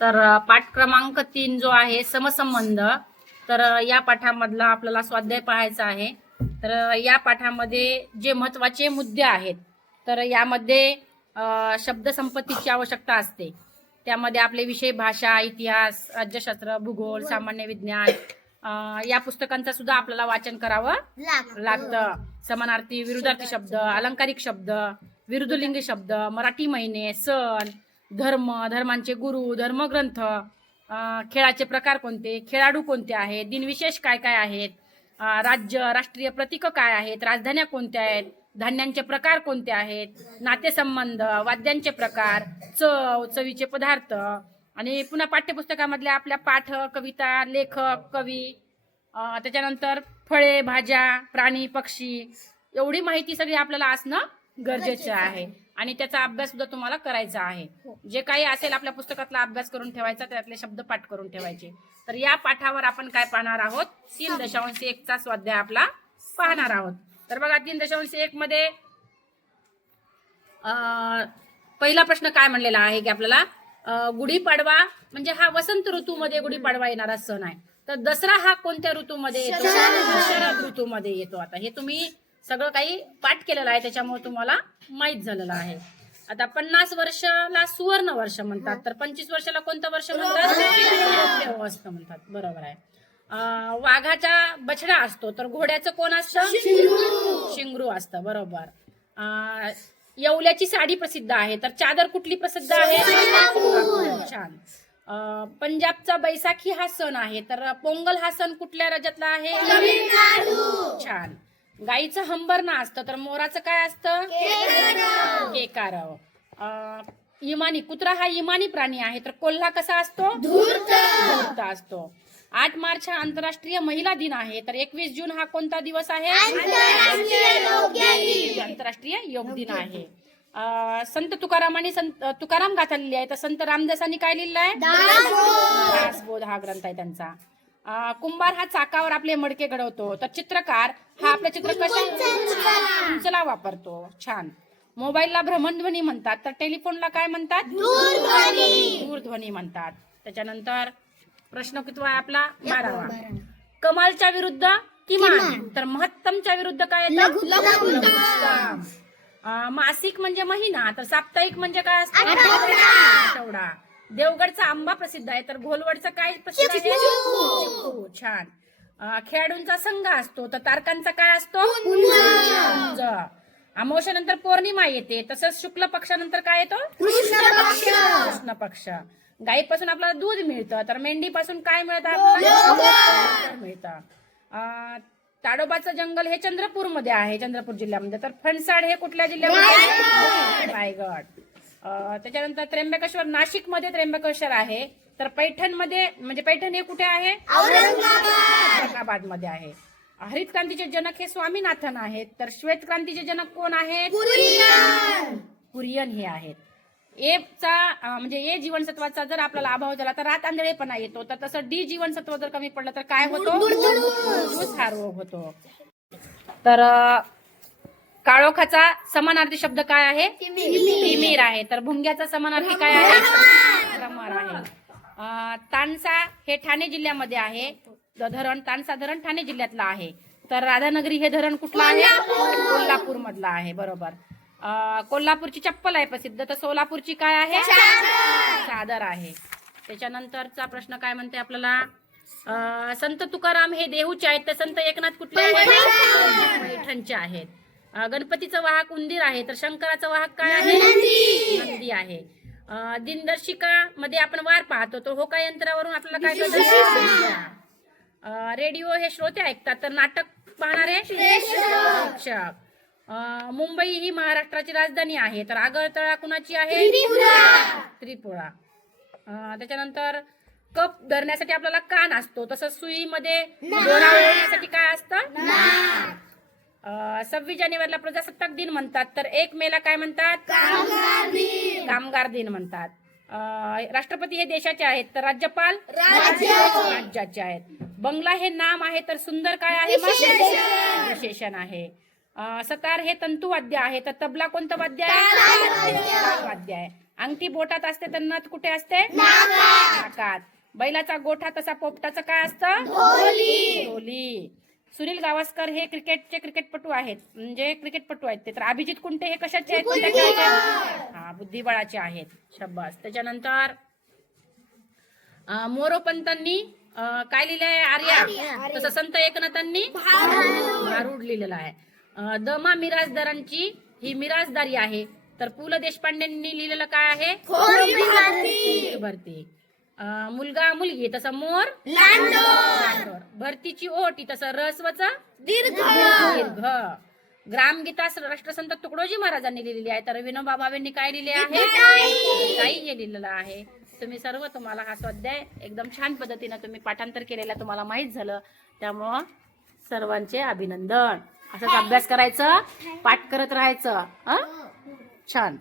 तर पाठ क्रमांक 3 जो आहे समसंबंध, तर या पाठामधला आपल्याला स्वाध्याय पाहायचा आहे. तर या पाठामध्ये जे महत्त्वाचे मुद्दे आहेत, तर यामध्ये शब्दसंपत्तीची आवश्यकता असते. त्यामध्ये आपले विषय भाषा, इतिहास, राज्यशास्त्र, भूगोल, सामान्य विज्ञान या पुस्तकांचा सुद्धा आपल्याला वाचन करावं लागतं. समानार्थी, विरुद्धार्थी शब्द, अलंकारिक शब्द, विरुद्धलिंगी शब्द, मराठी महिने, सण, धर्म, धर्मांचे गुरु, धर्मग्रंथ, खेळाचे प्रकार कोणते, खेळाडू कोणते आहेत, दिनविशेष काय काय आहेत, राज्य राष्ट्रीय प्रतीक काय आहेत, राजधान्या कोणत्या आहेत, धान्यांचे प्रकार कोणते आहेत, नातेसंबंध, वाद्यांचे प्रकार, चव, चवीचे पदार्थ, आणि पुन्हा पाठ्यपुस्तकामधल्या आपल्या पाठ, कविता, लेखक, कवी, त्याच्यानंतर फळे, भाज्या, प्राणी, पक्षी, एवढी माहिती सगळी आपल्याला असणं गरजेचं आहे. आणि त्याचा अभ्यास सुद्धा तुम्हाला करायचा आहे. जे काही असेल आपल्या पुस्तकातला अभ्यास करून ठेवायचा, त्यातले शब्द पाठ करून ठेवायचे. तर या पाठावर आपण काय पाहणार आहोत, 3.1 चा स्वाध्याय आपला पाहणार आहोत. तर बघा 3.1 मध्ये पहिला प्रश्न काय म्हणलेला आहे की आपल्याला गुढीपाडवा म्हणजे हा वसंत ऋतूमध्ये गुढीपाडवा येणारा सण आहे. तर दसरा हा कोणत्या ऋतूमध्ये येतो? शरद ऋतूमध्ये येतो. आता हे तुम्ही सगळं काही पाठ केलेलं आहे, त्याच्यामुळे तुम्हाला माहित झालेलं आहे. आता 50 वर्षाला सुवर्ण वर्ष म्हणतात, तर 25 वर्षाला कोणतं वर्ष म्हणतात? असतं म्हणतात. बरोबर आहे. वाघाचा बछडा असतो, तर घोड्याचं कोण असतं? शिंगरू असतं. बरोबर. येवल्याची साडी प्रसिद्ध आहे, तर चादर कुठली प्रसिद्ध आहे? छान. पंजाबचा बैसाखी हा सण आहे, तर पोंगल हा सण कुठल्या राज्यातला आहे? छान. गाईचं हंबरणं असतं, तर मोराचं काय असतं? केकारव. इमानी, कुत्रा हा इमानी प्राणी आहे, तर कोल्हा कसा असतो? धूर्त असतो. 8 मार्च हा आंतरराष्ट्रीय महिला दिन आहे, तर 21 जून हा कोणता दिवस आहे? आंतरराष्ट्रीय योग दिन आहे. संत तुकारामांनी तुकाराम गाथा लिहिली आहे, तर संत रामदासांनी काय लिहिलं आहे? दासबोध हा ग्रंथ आहे त्यांचा. कुंभार हा चाकावर आपले मडके घडवतो, तर चित्रकार हा आपल्या चित्र उंचला वापरतो. छान. मोबाईलला भ्रमणध्वनी म्हणतात, तर टेलिफोनला काय म्हणतात? दूरध्वनी म्हणतात. त्याच्यानंतर प्रश्न कितवा आहे आपला? 12वा. कमालच्या विरुद्ध किमान, तर महत्तमच्या विरुद्ध काय येतं? लघुत्तम. मासिक म्हणजे महिना, तर साप्ताहिक म्हणजे काय असतं? आठवडा. देवगडचा आंबा प्रसिद्ध आहे, तर घोलवडचं काय प्रसिद्ध आहे? चिक्कू. छान. खेळाडूंचा संघ असतो, तर तारकांचा काय असतो? पुंज. अमावस्येनंतर पौर्णिमा येते, तसंच शुक्ल पक्षानंतर काय येतो? कृष्ण पक्ष. गाईपासून आपल्याला दूध मिळतं, तर मेंढीपासून काय मिळतं? ताडोबाचं जंगल हे चंद्रपूर मध्ये आहे, चंद्रपूर जिल्ह्यामध्ये. तर फणसाड हे कुठल्या जिल्ह्यामध्ये? रायगड. त्याच्यानंतर त्र्यंबकेश्वर नाशिक मध्ये त्र्यंबकेश्वर आहे, तर पैठण मध्ये म्हणजे पैठण हे कुठे आहे? औरंगाबाद मध्ये आहे. हरित क्रांतीचे जनक हे स्वामीनाथन आहेत, तर श्वेत क्रांतीचे जनक कोण आहेत? कुरियन हे आहेत. म्हणजे ए जीवनसत्वाचा जर आपल्याला अभाव झाला तर रात आंधळेपणा येतो, तर तसं डी जीवनसत्व जर कमी पडलं तर काय होतो? हा रोग होतो. तर काळोखाचा समानार्थी शब्द काय आहे? तिमिर आहे. तर भुंग्याचा समानार्थी काय आहे? भ्रमर आहे. तानसा हे ठाणे जिल्ह्यामध्ये आहे, धरण. तानसा धरण ठाणे जिल्ह्यातलं आहे, तर राधानगरी हे धरण कुठलं आहे? कोल्हापूर मधलं आहे. बरोबर. कोल्हापूरची चप्पल आहे प्रसिद्ध, तर सोलापूरची काय आहे? चादर आहे. त्याच्यानंतरचा प्रश्न काय म्हणते आपल्याला? संत तुकाराम हे देहूचे आहेत, तर संत एकनाथ कुठले आहेत? पैठणचे आहेत. गणपतीचं वाहक उंदीर आहे, तर शंकराचं वाहक काय आहे? नंदी आहे. दिनदर्शिका मध्ये आपण वार पाहतो, तर होका यंत्रावरून आपल्याला काय कळतं? रेडिओ हे श्रोते ऐकतात, तर नाटक पाहणारे प्रेक्षक. मुंबई ही महाराष्ट्राची राजधानी आहे, तर आगरतळा कुणाची आहे? त्रिपुरा. त्याच्यानंतर कप धरण्यासाठी आपल्याला कान असतो, तसंच सुईमध्ये दोरा काय असतं? 26 जानेवारीला प्रजासत्ताक दिन म्हणतात, तर 1 मेला काय म्हणतात? कामगार दिन म्हणतात. राष्ट्रपती हे देशाचे आहेत, तर राज्यपाल राज्याचे आहेत. बंगला हे नाम आहे, तर सुंदर काय आहे? विशेषण आहे. सतार हे तंतुवाद्य आहे, तर तबला कोणतं वाद्य आहे? वाद्य आहे. अंगठी बोटात असते तर नथ कुठे असते? नाकात. बैलाचा गोठा तसा पोपटाचं काय असतं? ढोली. सुनील गावस्कर हे क्रिकेटचे क्रिकेटपटू आहेत, म्हणजे क्रिकेटपटू आहेत ते. तर अभिजित कुंटे हे कशाचे आहेत? कोणत्या खेळाचे? हा, बुद्धिबळाचे आहेत. शब्बास. त्याच्यानंतर मोरोपंतांनी काय लिहिलंय? आर्या. तसं संत एकनाथांनी भारूड लिहिलेलं आहे. द मा मिराजदारांची ही मिराजदारी आहे. तर पु ल देशपांडेंनी लिहिलेलं काय आहे? खोरी भरती. मुलगा मुलगी तसं मोर लांडोर. भरतीची ओटी तसं रस्वचा दीर्घ. ग्रामगीता राष्ट्रसंत तुकडोजी महाराजांनी लिहिलेली आहे. तर विनोबा भावेंनी काय लिहिले आहे? काही हे लिहिलेलं आहे. तुम्ही सर्व, तुम्हाला हा स्वाध्याय एकदम छान पद्धतीने तुम्ही पाठांतर केलेला तुम्हाला माहित झालं, त्यामुळं सर्वांचे अभिनंदन. असंच अभ्यास करायचं, पाठ करत राहायचं. छान.